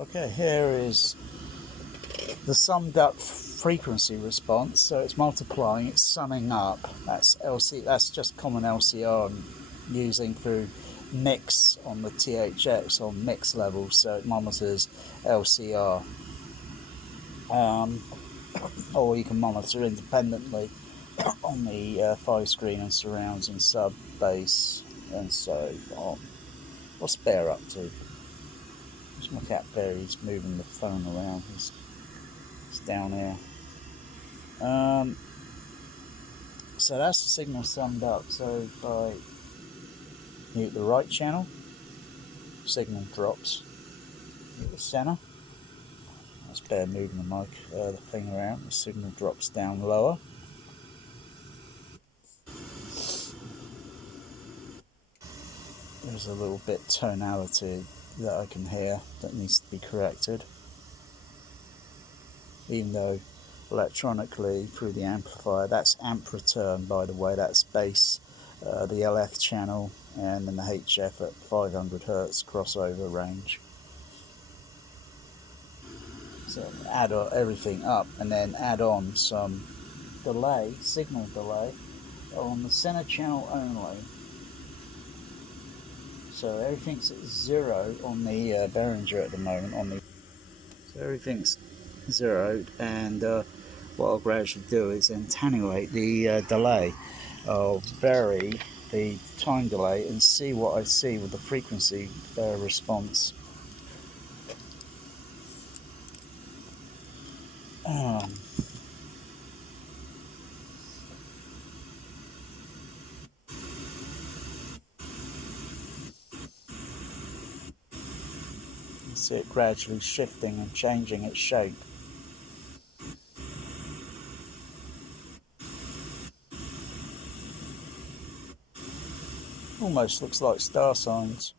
Okay, here is the summed up frequency response. So it's multiplying, it's summing up. That's That's just common LCR I'm using through mix on the THX on mix level. So it monitors LCR. Or you can monitor independently on the 5-screen and surrounds and sub bass and so on. What's Bear up to? It's my cat Bear, he's moving the phone around. He's down here. So that's the signal summed up. So if I mute the right channel, signal drops. Mute the center. That's Bear moving the mic, the thing around. The signal drops down lower. There's a little bit tonality that I can hear that needs to be corrected, even though electronically through the amplifier, that's amp return, by the way, that's bass, the LF channel, and then the HF at 500 Hz crossover range. So add everything up and then add on some delay, signal delay, on the center channel only. So everything's at 0 on the Behringer at the moment. So everything's zeroed, and what I'll gradually do is attenuate the delay. I'll vary the time delay and see what I see with the frequency response. See it gradually shifting and changing its shape. Almost looks like star signs.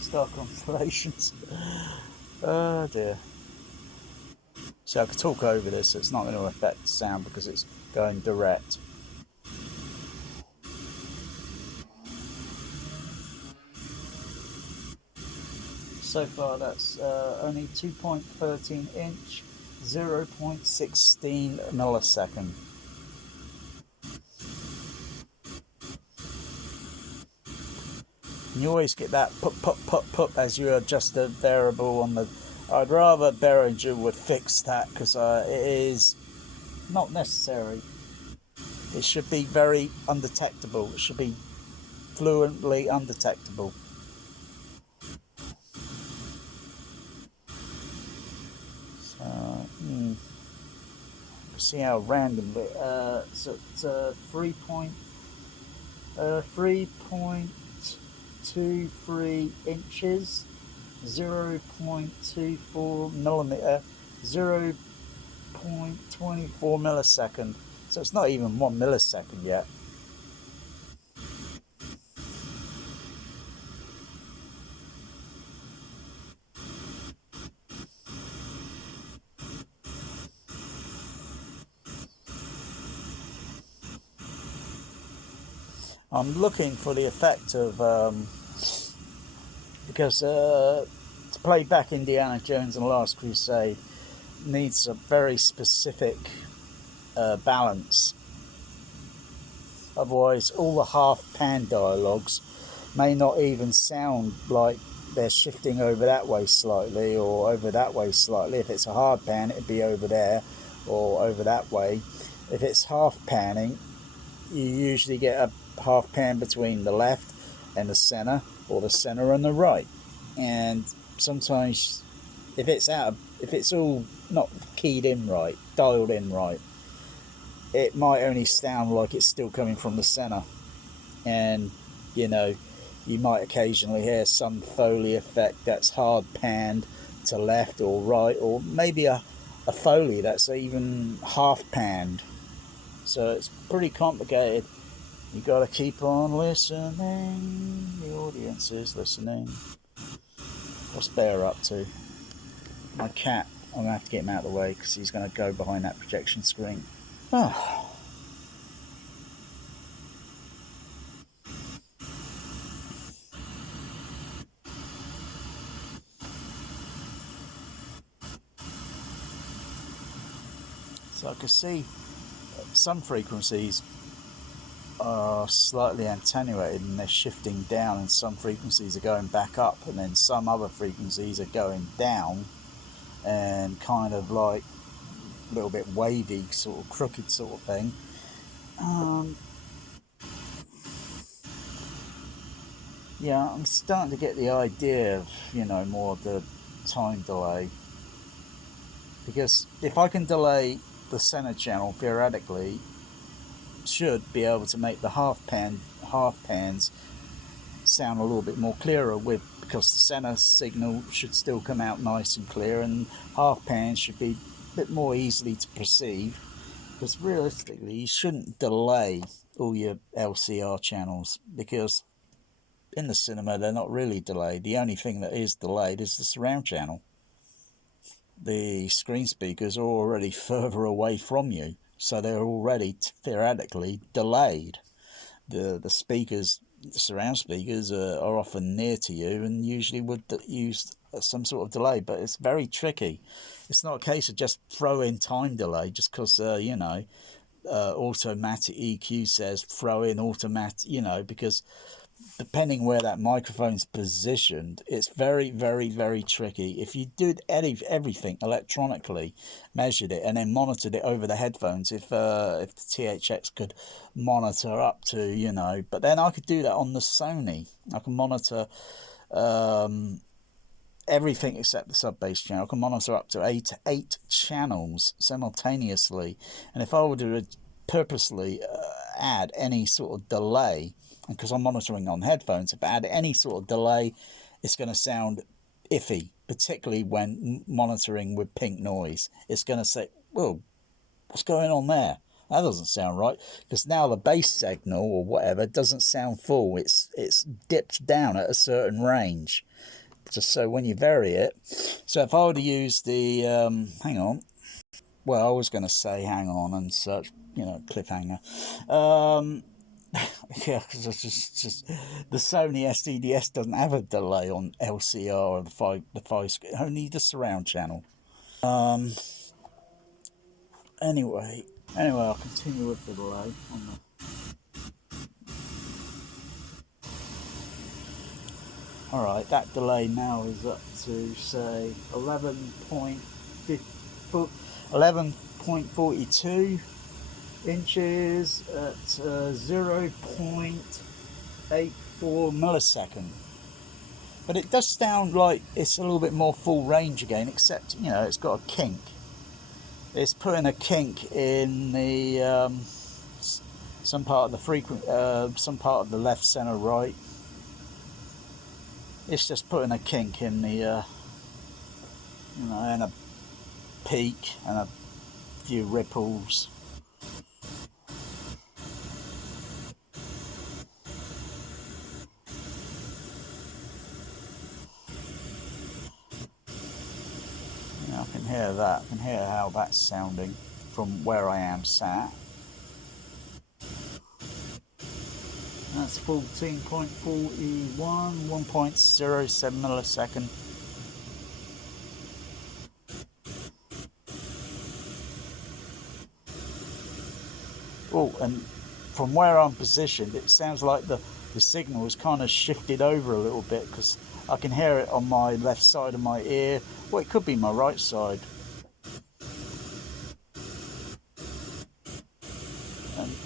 Star constellations. Oh dear. So I could talk over this, it's not going to affect the sound because it's going direct. So far that's only 2.13 inch, 0.16 millisecond. And you always get that pop as you adjust the variable on the... I'd rather Behringer would fix that because it is not necessary. It should be very undetectable. It should be fluently undetectable. So, see how randomly. So it's 3.23 inches, 0.24 millimeter, 0.24 millisecond. So it's not even 1 millisecond yet. I'm looking for the effect of, because to play back Indiana Jones and the Last Crusade needs a very specific balance. Otherwise, all the half-pan dialogues may not even sound like they're shifting over that way slightly or over that way slightly. If it's a hard pan, it'd be over there or over that way. If it's half panning, you usually get a half pan between the left and the center, or the center and the right. And sometimes if it's all not keyed in right, dialed in right, it might only sound like it's still coming from the center. And you know, you might occasionally hear some Foley effect that's hard panned to left or right, or maybe a Foley that's even half panned. So it's pretty complicated. You gotta keep on listening. The audience is listening. What's Bear up to? My cat, I'm gonna have to get him out of the way because he's gonna go behind that projection screen. Oh. So I can see some frequencies are slightly attenuated and they're shifting down, and some frequencies are going back up, and then some other frequencies are going down and kind of like a little bit wavy, sort of crooked sort of thing. Yeah, I'm starting to get the idea of, more of the time delay, because if I can delay the center channel, theoretically should be able to make the half pans sound a little bit more clearer, because the center signal should still come out nice and clear, and half pans should be a bit more easily to perceive, because realistically you shouldn't delay all your LCR channels, because in the cinema they're not really delayed. The only thing that is delayed is the surround channel. The screen speakers are already further away from you, so they're already theoretically delayed. The speakers, the surround speakers, are often near to you and usually would use some sort of delay, but it's very tricky. It's not a case of just throw in time delay just because automatic EQ says throw in automatic, because depending where that microphone's positioned, it's very, very, very tricky. If you did everything electronically, measured it, and then monitored it over the headphones, if the THX could monitor up to, but then I could do that on the Sony. I can monitor everything except the sub bass channel. I can monitor up to eight channels simultaneously, and if I were to purposely add any sort of delay, because I'm monitoring on headphones, if I add any sort of delay, it's going to sound iffy, particularly when monitoring with pink noise. It's going to say, whoa, what's going on there? That doesn't sound right, because now the bass signal or whatever doesn't sound full. It's dipped down at a certain range. Just so when you vary it, so if I were to use the hang on, well, I was going to say hang on and such, cliffhanger. Yeah, because it's just the Sony SDDS doesn't have a delay on LCR or the five, only the surround channel. Anyway, I'll continue with the delay on the. Alright, that delay now is up to, say, 11.42 inches at 0.84 millisecond. But it does sound like it's a little bit more full range again, except, it's got a kink. It's putting a kink in the some part of the some part of the left, center, right. It's just putting a kink in the, and a peak and a few ripples. I can hear that. I can hear how that's sounding from where I am sat. That's 14.41, 1.07 millisecond. Oh, and from where I'm positioned, it sounds like the signal is kind of shifted over a little bit, because I can hear it on my left side of my ear. Well, it could be my right side.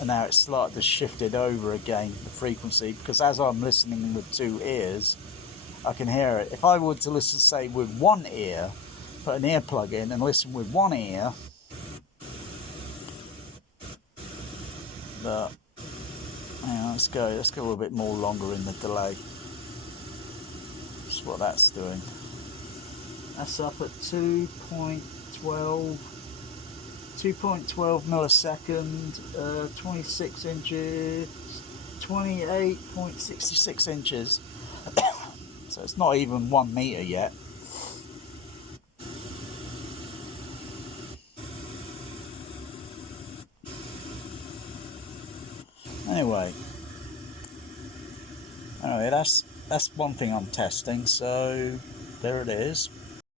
And now it's slightly shifted over again, the frequency, because as I'm listening with two ears, I can hear it. If I were to listen, say, with one ear, put an earplug in and listen with one ear, but let's go a little bit more longer in the delay. That's what that's doing. That's up at 2.12 millisecond, 26 inches, 28.66 inches. So it's not even 1 meter yet. Anyway, that's one thing I'm testing, so there it is.